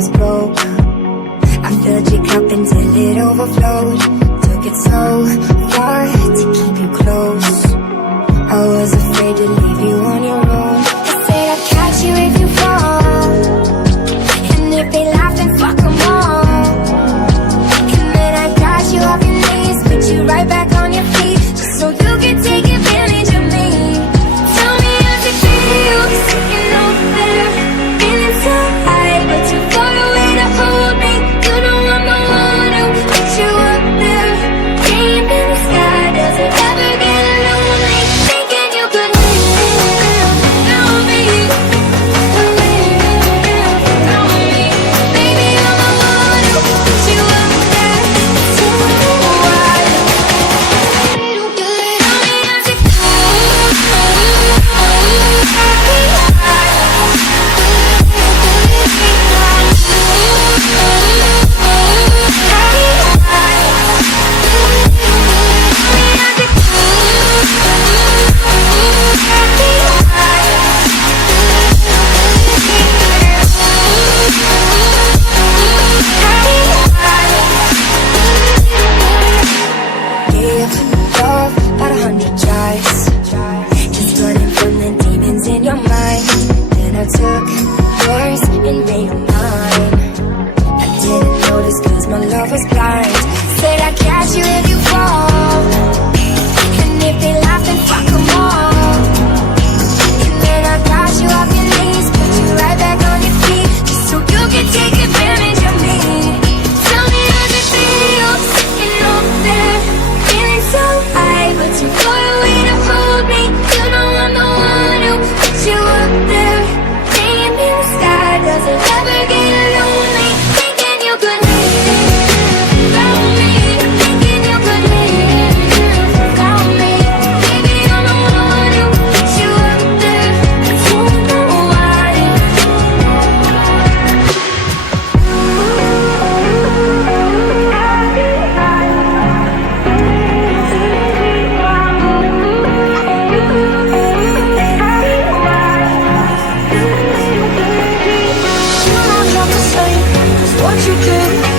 was broke. I filled your cup until it overflowed. Took it so far to keep you close. I was afraid to leave you on your own. They said I'd catch you if you fall, and if they laugh then fuck them all. And then I got you off your knees, put you right back on your feet, just so you could take advantage of me. Tell me how's it feel, sitting over there, feeling so high, but too far away to hold me. You know I'm the one who put you up there. Dream in the sky, does it ever get lonely? Thinking you could live without me, without me. Baby, I'm the one who put you up there. So why? Tell me how's it Gave love about 100 tries, just running from the demons in your mind. Then I took yours and made them mine. I didn't notice cause my love was blind. Said I'd catch you if you fall, and if they laugh then fuck them all. And then I got you off your knees, put you right back on your feet, just so you could take advantage of me. Tell me how's it feel, sitting over there, feeling so high, but too far away to hold me. You know I'm the one who put you up there. Dream in the sky, does it ever get lonely? Thinking you could live without me, thinking you could live without me. Baby, I'm the one who put you up there. I don't know why. You don't have to say just what you did.